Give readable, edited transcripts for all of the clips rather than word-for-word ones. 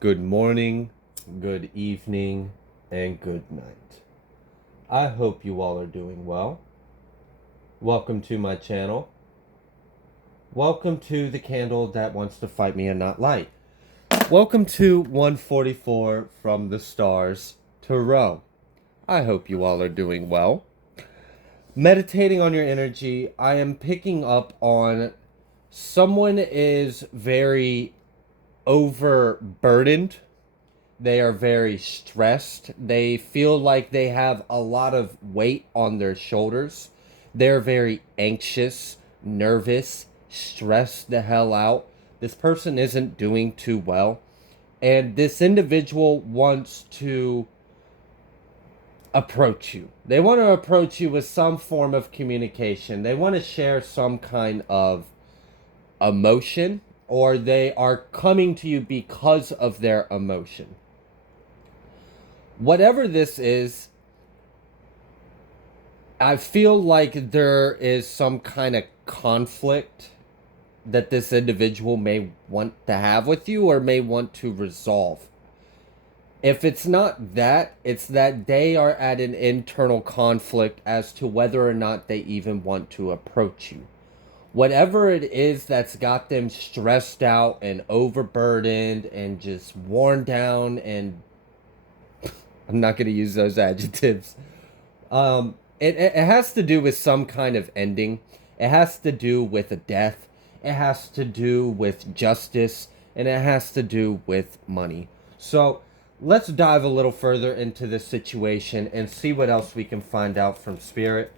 Good morning, good evening, and good night. I hope you all are doing well. Welcome to my channel. Welcome to the candle that wants to fight me and not light. Welcome to 144 from the stars to Ro. I hope you all are doing well. Meditating on your energy, I am picking up on someone is very overburdened. They are very stressed. They feel like they have a lot of weight on their shoulders. They're very anxious, nervous, stressed the hell out. This person isn't doing too well. And this individual wants to approach you. They want to approach you with some form of communication. They want to share some kind of emotion, or they are coming to you because of their emotion. Whatever this is, I feel like there is some kind of conflict that this individual may want to have with you or may want to resolve. If it's not that, it's that they are at an internal conflict as to whether or not they even want to approach you. Whatever it is that's got them stressed out and overburdened and just worn down, and I'm not going to use those adjectives. It has to do with some kind of ending. It has to do with a death. It has to do with justice. And it has to do with money. So let's dive a little further into this situation and see what else we can find out from Spirit.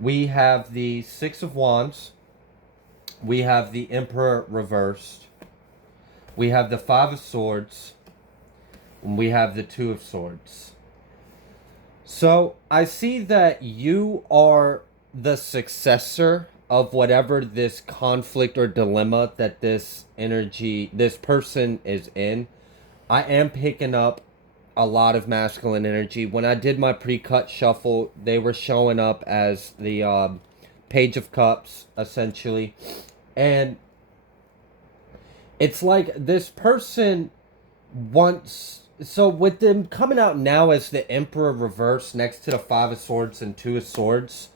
We have the Six of Wands. We have the Emperor reversed. We have the Five of Swords. And we have the Two of Swords. So I see that you are the successor of whatever this conflict or dilemma that this person is in. I am picking up a lot of masculine energy. When I did my pre-cut shuffle, they were showing up as the Page of Cups, essentially. And it's like this person wants... So with them coming out now as the Emperor reverse next to the Five of Swords and Two of Swords,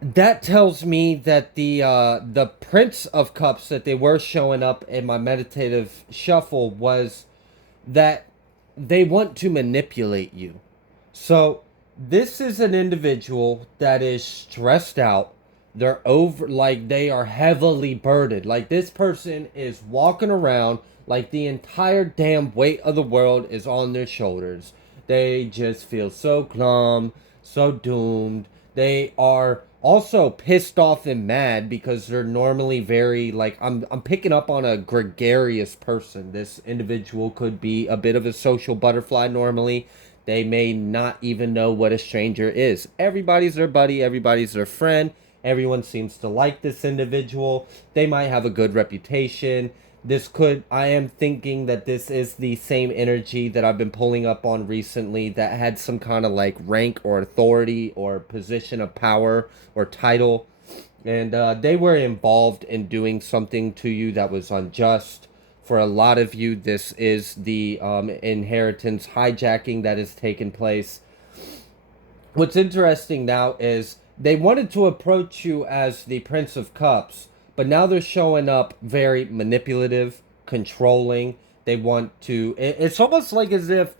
that tells me that the Prince of Cups that they were showing up in my meditative shuffle was that they want to manipulate you. So this is an individual that is stressed out. They're over, like they are heavily burdened. Like this person is walking around like the entire damn weight of the world is on their shoulders. They just feel so glum, so doomed. They are also pissed off and mad because they're normally very, like, I'm picking up on a gregarious person. This individual could be a bit of a social butterfly normally. They may not even know what a stranger is. Everybody's their buddy, everybody's their friend. Everyone seems to like this individual. They might have a good reputation. I am thinking that this is the same energy that I've been pulling up on recently that had some kind of like rank or authority or position of power or title. And they were involved in doing something to you that was unjust. For a lot of you, this is the inheritance hijacking that has taken place. What's interesting now is they wanted to approach you as the Prince of Cups, but now they're showing up very manipulative, controlling. They want to... It's almost like as if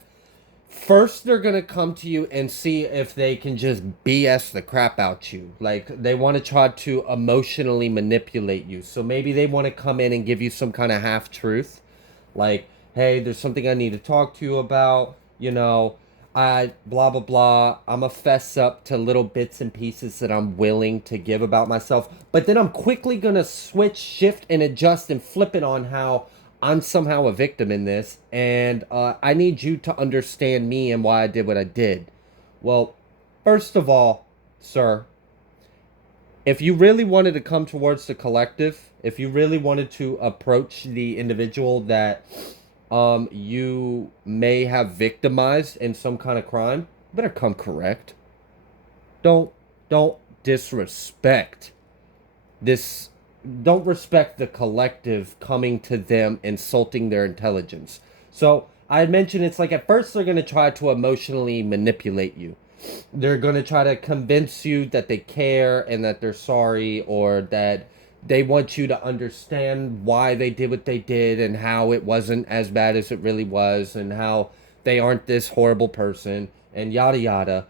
first they're going to come to you and see if they can just BS the crap out you. Like, they want to try to emotionally manipulate you. So maybe they want to come in and give you some kind of half-truth. Like, hey, there's something I need to talk to you about, I blah blah blah. I'm a fess up to little bits and pieces that I'm willing to give about myself, but then I'm quickly gonna switch, shift, and adjust and flip it on how I'm somehow a victim in this, and I need you to understand me and why I did what I did. Well, first of all, sir, if you really wanted to come towards the collective, if you really wanted to approach the individual that you may have victimized in some kind of crime, better come correct. Don't disrespect this don't respect the collective coming to them, insulting their intelligence. So I had mentioned it's like at first they're going to try to emotionally manipulate you. They're going to try to convince you that they care and that they're sorry, or that they want you to understand why they did what they did and how it wasn't as bad as it really was and how they aren't this horrible person and yada yada.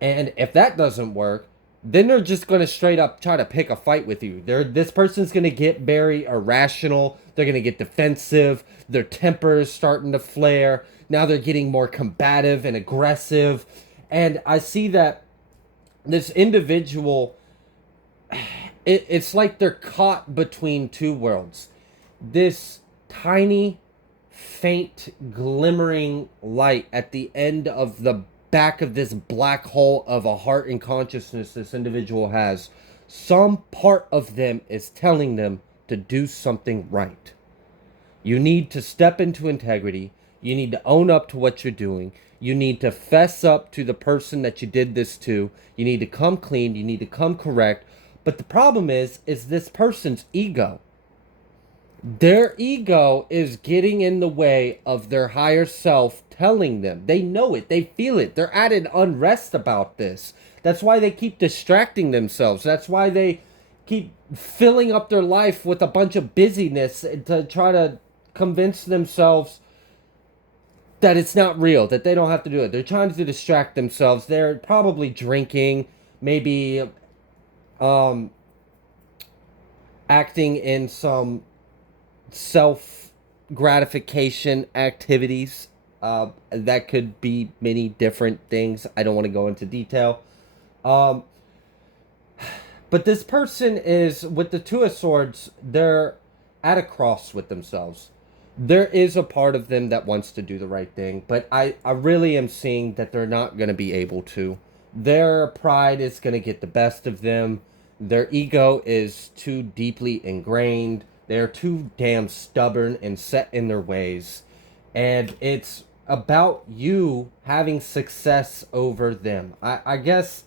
And if that doesn't work, then they're just going to straight up try to pick a fight with you. This person's going to get very irrational. They're going to get defensive. Their temper is starting to flare. Now they're getting more combative and aggressive. And I see that this individual, it's like they're caught between two worlds. This tiny, faint, glimmering light at the end of the back of this black hole of a heart and consciousness this individual has. Some part of them is telling them to do something right. You need to step into integrity. You need to own up to what you're doing. You need to fess up to the person that you did this to. You need to come clean. You need to come correct. But the problem is this person's ego. Their ego is getting in the way of their higher self telling them. They know it. They feel it. They're at an unrest about this. That's why they keep distracting themselves. That's why they keep filling up their life with a bunch of busyness to try to convince themselves that it's not real, that they don't have to do it. They're trying to distract themselves. They're probably drinking, maybe acting in some self gratification activities. That could be many different things. I don't want to go into detail. But this person is, with the Two of Swords, they're at a cross with themselves. There is a part of them that wants to do the right thing, but I really am seeing that they're not going to be able to. Their pride is going to get the best of them. Their ego is too deeply ingrained. They're too damn stubborn and set in their ways. And it's about you having success over them. I guess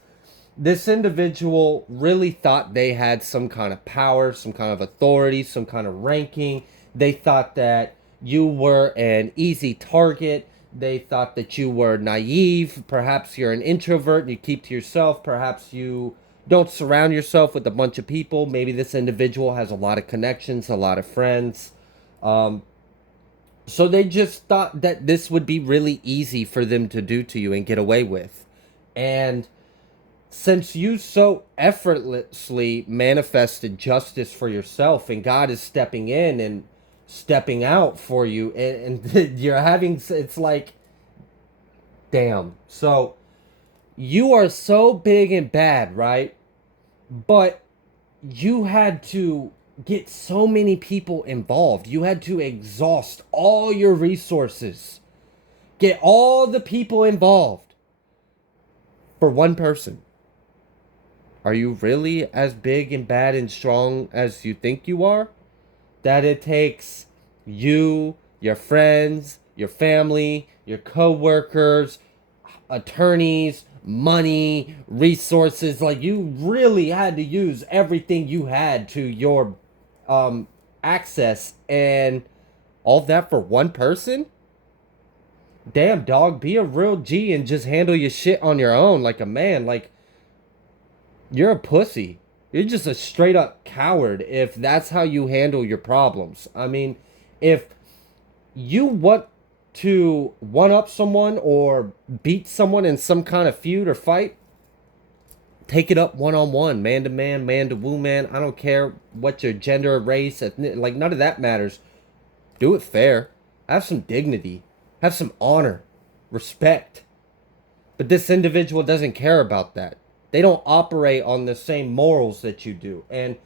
this individual really thought they had some kind of power, some kind of authority, some kind of ranking. They thought that you were an easy target. They thought that you were naive. Perhaps you're an introvert and you keep to yourself. Perhaps you don't surround yourself with a bunch of people. Maybe this individual has a lot of connections, a lot of friends. So they just thought that this would be really easy for them to do to you and get away with. And since you so effortlessly manifested justice for yourself and God is stepping in and stepping out for you, and you're having, it's like, damn. So you are so big and bad, right? But you had to get so many people involved. You had to exhaust all your resources, get all the people involved for one person. Are you really as big and bad and strong as you think you are? That it takes you, your friends, your family, your co-workers, attorneys, money, resources. Like, you really had to use everything you had to your access, and all that for one person? Damn, dog, be a real G and just handle your shit on your own like a man. Like, you're a pussy. You're just a straight up coward if that's how you handle your problems. I mean, if you want to one up someone or beat someone in some kind of feud or fight, take it up one on one, man to man, man to woman. I don't care what your gender, race, ethnic, like, none of that matters. Do it fair. Have some dignity. Have some honor, respect. But this individual doesn't care about that. They don't operate on the same morals that you do. And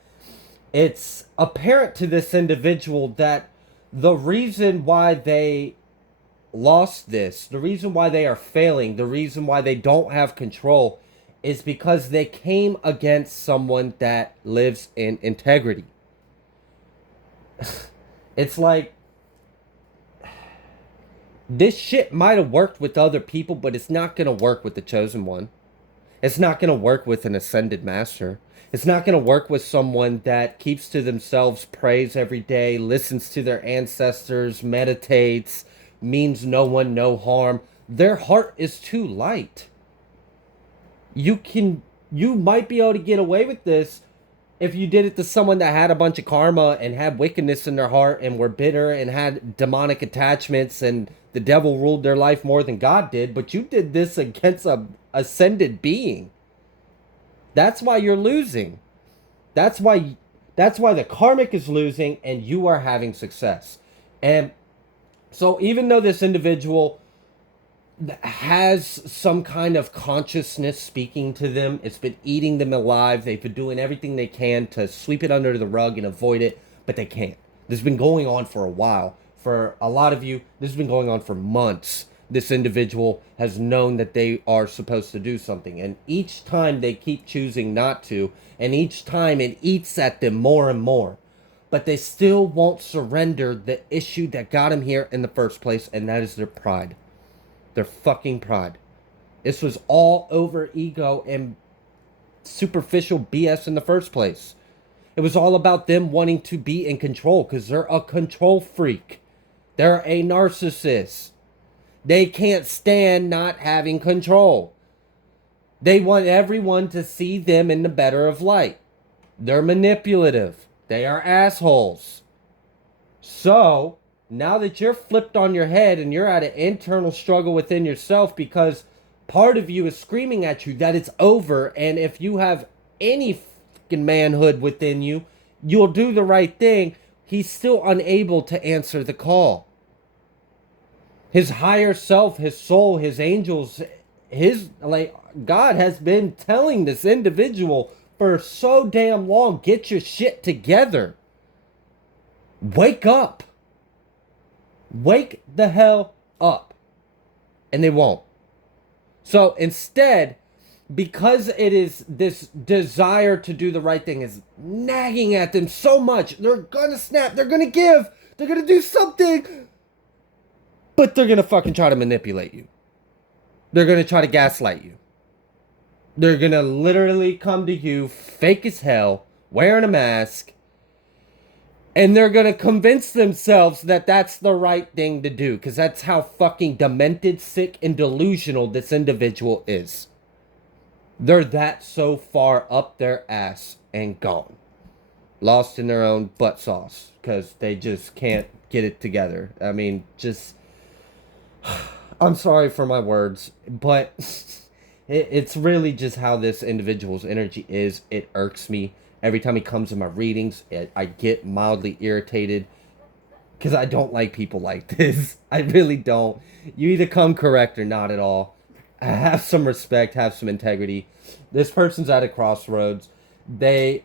it's apparent to this individual that the reason why they lost this, the reason why they are failing, the reason why they don't have control is because they came against someone that lives in integrity. It's like, this shit might have worked with other people, but it's not going to work with the chosen one. It's not going to work with an ascended master. It's not going to work with someone that keeps to themselves, prays every day, listens to their ancestors, meditates, means no one no harm. Their heart is too light. You might be able to get away with this if you did it to someone that had a bunch of karma and had wickedness in their heart and were bitter and had demonic attachments and the devil ruled their life more than God did, but you did this against a ascended being. That's why you're losing. That's why the karmic is losing and you are having success. And so even though this individual has some kind of consciousness speaking to them, it's been eating them alive. They've been doing everything they can to sweep it under the rug and avoid it, but they can't. This has been going on for a while. For a lot of you, this has been going on for months. This individual has known that they are supposed to do something, and each time they keep choosing not to, and each time it eats at them more and more, but they still won't surrender the issue that got them here in the first place, and that is their pride. Their fucking pride. This was all over ego and superficial BS in the first place. It was all about them wanting to be in control because they're a control freak. They're a narcissist. They can't stand not having control. They want everyone to see them in the better of light. They're manipulative. They are assholes. So, now that you're flipped on your head and you're at an internal struggle within yourself because part of you is screaming at you that it's over, and if you have any fucking manhood within you, you'll do the right thing. He's still unable to answer the call. His higher self, his soul, his angels, God has been telling this individual for so damn long, get your shit together. Wake up. Wake the hell up. And they won't. So instead, because it is this desire to do the right thing is nagging at them so much, they're gonna snap, they're gonna give, they're gonna do something, but they're gonna fucking try to manipulate you. They're gonna try to gaslight you. They're gonna literally come to you fake as hell, wearing a mask, and they're going to convince themselves that that's the right thing to do. Because that's how fucking demented, sick, and delusional this individual is. They're that so far up their ass and gone. Lost in their own butt sauce. Because they just can't get it together. I mean, just... I'm sorry for my words. But it's really just how this individual's energy is. It irks me. Every time he comes in my readings, I get mildly irritated because I don't like people like this. I really don't. You either come correct or not at all. Have some respect, have some integrity. This person's at a crossroads. They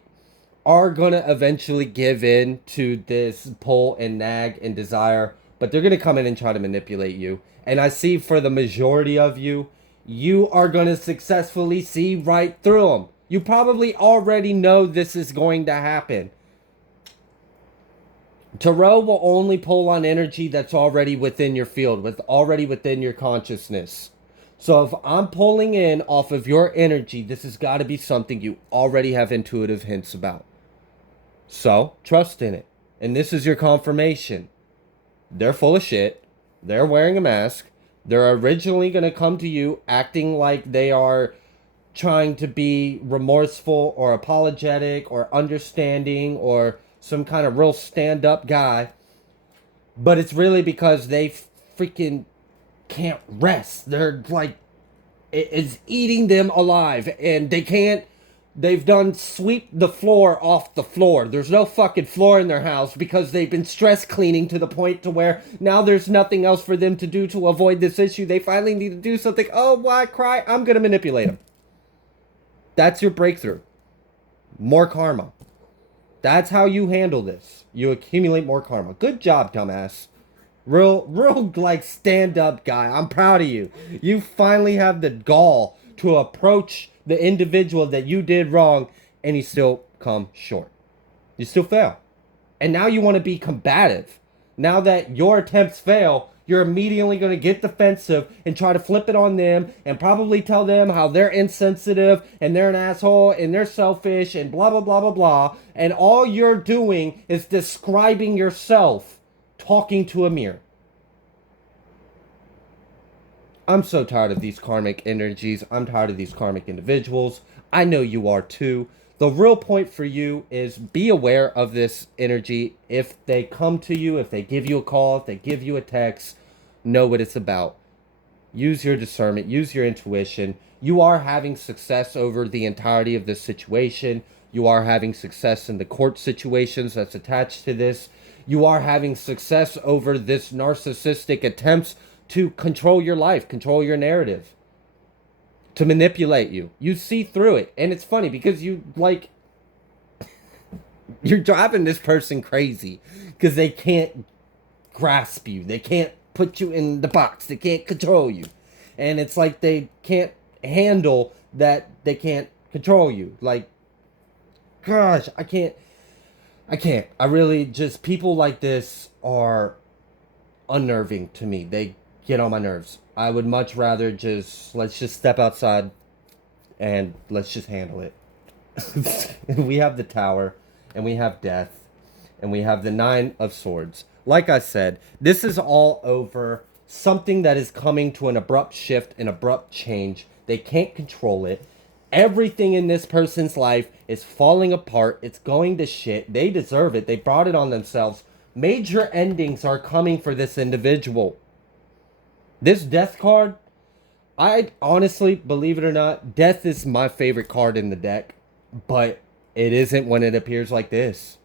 are going to eventually give in to this pull and nag and desire, but they're going to come in and try to manipulate you. And I see for the majority of you, you are going to successfully see right through them. You probably already know this is going to happen. Tarot will only pull on energy that's already within your field, already within your consciousness. So if I'm pulling in off of your energy, this has got to be something you already have intuitive hints about. So trust in it. And this is your confirmation. They're full of shit. They're wearing a mask. They're originally going to come to you acting like they are trying to be remorseful or apologetic or understanding or some kind of real stand-up guy, but it's really because they freaking can't rest. They're like, it's eating them alive, and they've done sweep the floor off the floor. There's no fucking floor in their house because they've been stress cleaning to the point to where now there's nothing else for them to do to avoid this issue. They finally need to do something. Oh, why cry? I'm gonna manipulate them. That's your breakthrough. More karma. That's how you handle this. You accumulate more karma. Good job, dumbass. Real like stand-up guy. I'm proud of you. You finally have the gall to approach the individual that you did wrong, and you still come short. You still fail. And now you want to be combative. Now that your attempts fail, you're immediately going to get defensive and try to flip it on them and probably tell them how they're insensitive and they're an asshole and they're selfish and blah, blah, blah, blah, blah. And all you're doing is describing yourself talking to a mirror. I'm so tired of these karmic energies. I'm tired of these karmic individuals. I know you are too. The real point for you is be aware of this energy. If they come to you, if they give you a call, if they give you a text, know what it's about. Use your discernment, use your intuition. You are having success over the entirety of this situation. You are having success in the court situations that's attached to this. You are having success over this narcissistic attempts to control your life, control your narrative, to manipulate you. You see through it. And it's funny because you're driving this person crazy because they can't grasp you. They can't put you in the box. They can't control you. And it's like they can't handle that they can't control you. Like, gosh, I can't. I really just, people like this are unnerving to me. They get on my nerves. I would much rather let's just step outside and let's just handle it. We have the Tower, and we have Death, and we have the Nine of Swords. Like I said, this is all over something that is coming to an abrupt shift, an abrupt change. They can't control it. Everything in this person's life is falling apart. It's going to shit. They deserve it. They brought it on themselves. Major endings are coming for this individual. This Death card, I honestly, believe it or not, Death is my favorite card in the deck, but it isn't when it appears like this.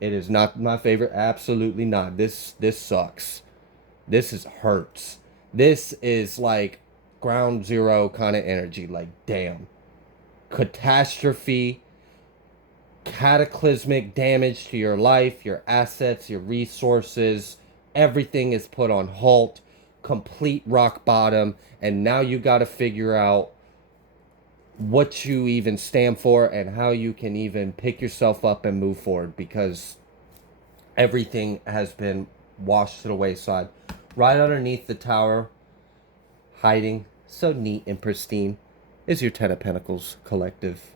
It is not my favorite. Absolutely not. This sucks. This hurts. This is like ground zero kind of energy. Like, damn. Catastrophe, cataclysmic damage to your life, your assets, your resources. Everything is put on halt. Complete rock bottom. And now you got to figure out what you even stand for and how you can even pick yourself up and move forward, because everything has been washed to the wayside. Right underneath the Tower, hiding so neat and pristine, is your Ten of Pentacles collective.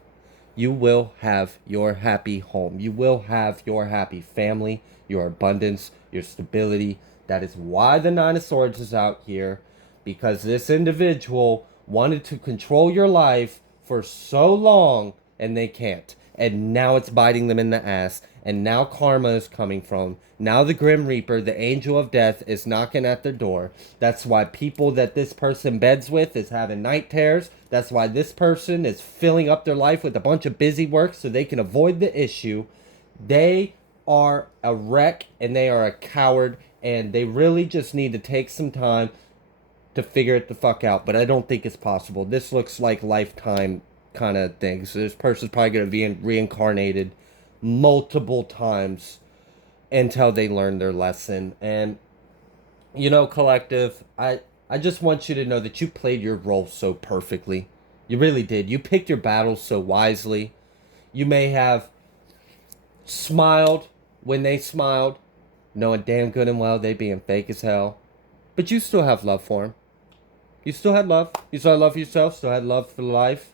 You will have your happy home. You will have your happy family, your abundance, your stability. That is why the Nine of Swords is out here, because this individual wanted to control your life for so long and they can't. And now it's biting them in the ass. And now karma is coming from. Now the Grim Reaper, the angel of death, is knocking at their door. That's why people that this person beds with is having night terrors. That's why this person is filling up their life with a bunch of busy work so they can avoid the issue. They are a wreck and they are a coward, and they really just need to take some time to figure it the fuck out. But I don't think it's possible. This looks like lifetime kind of thing. So this person's probably going to be reincarnated multiple times until they learn their lesson. And, you know, collective, I just want you to know that you played your role so perfectly. You really did. You picked your battles so wisely. You may have smiled when they smiled, knowing damn good and well they being fake as hell. But you still have love for them. You still had love. You still had love for yourself, still had love for life.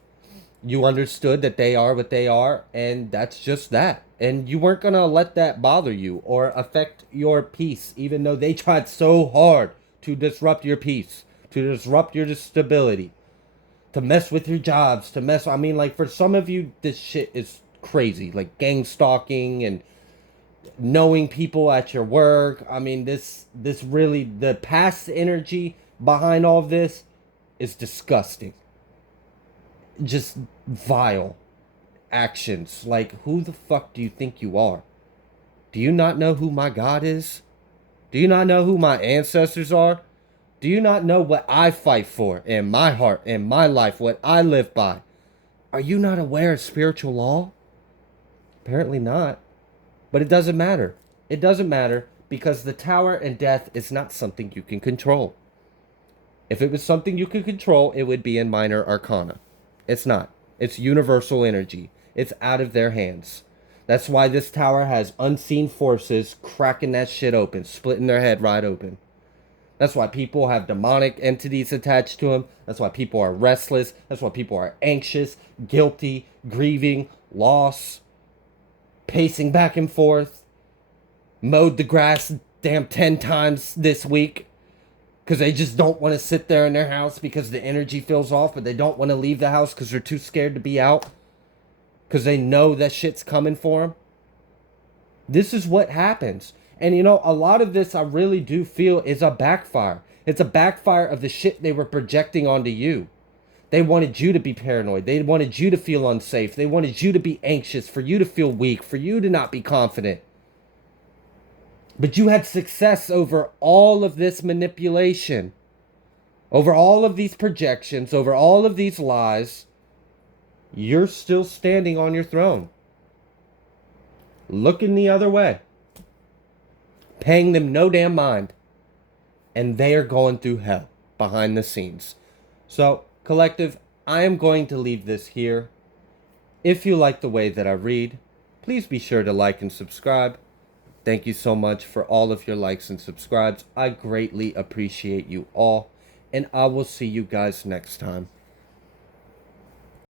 You understood that they are what they are, and that's just that. And you weren't going to let that bother you or affect your peace, even though they tried so hard to disrupt your peace, to disrupt your stability, to mess with your jobs, I mean, like, for some of you, this shit is crazy. Like, gang stalking and knowing people at your work. I mean, this really, the past energy behind all of this is disgusting. Just vile actions. Like, who the fuck do you think you are? Do you not know who my God is? Do you not know who my ancestors are? Do you not know what I fight for in my heart, in my life, what I live by? Are you not aware of spiritual law? Apparently not. But it doesn't matter. It doesn't matter, because the Tower and death is not something you can control. If it was something you could control, it would be in minor arcana. It's not. It's universal energy. It's out of their hands. That's why this tower has unseen forces cracking that shit open, splitting their head right open. That's why people have demonic entities attached to them. That's why people are restless. That's why people are anxious, guilty, grieving, loss, pacing back and forth, mowed the grass damn 10 times this week because they just don't want to sit there in their house because the energy feels off, but they don't want to leave the house because they're too scared to be out because they know that shit's coming for them. This is what happens. And you know, a lot of this I really do feel is a backfire. It's a backfire of the shit they were projecting onto you. They wanted you to be paranoid. They wanted you to feel unsafe. They wanted you to be anxious, for you to feel weak, for you to not be confident. But you had success over all of this manipulation, over all of these projections, over all of these lies. You're still standing on your throne, looking the other way, paying them no damn mind, and they are going through hell behind the scenes. So, collective, I am going to leave this here. If you like the way that I read, please be sure to like and subscribe. Thank you so much for all of your likes and subscribes. I greatly appreciate you all, and I will see you guys next time.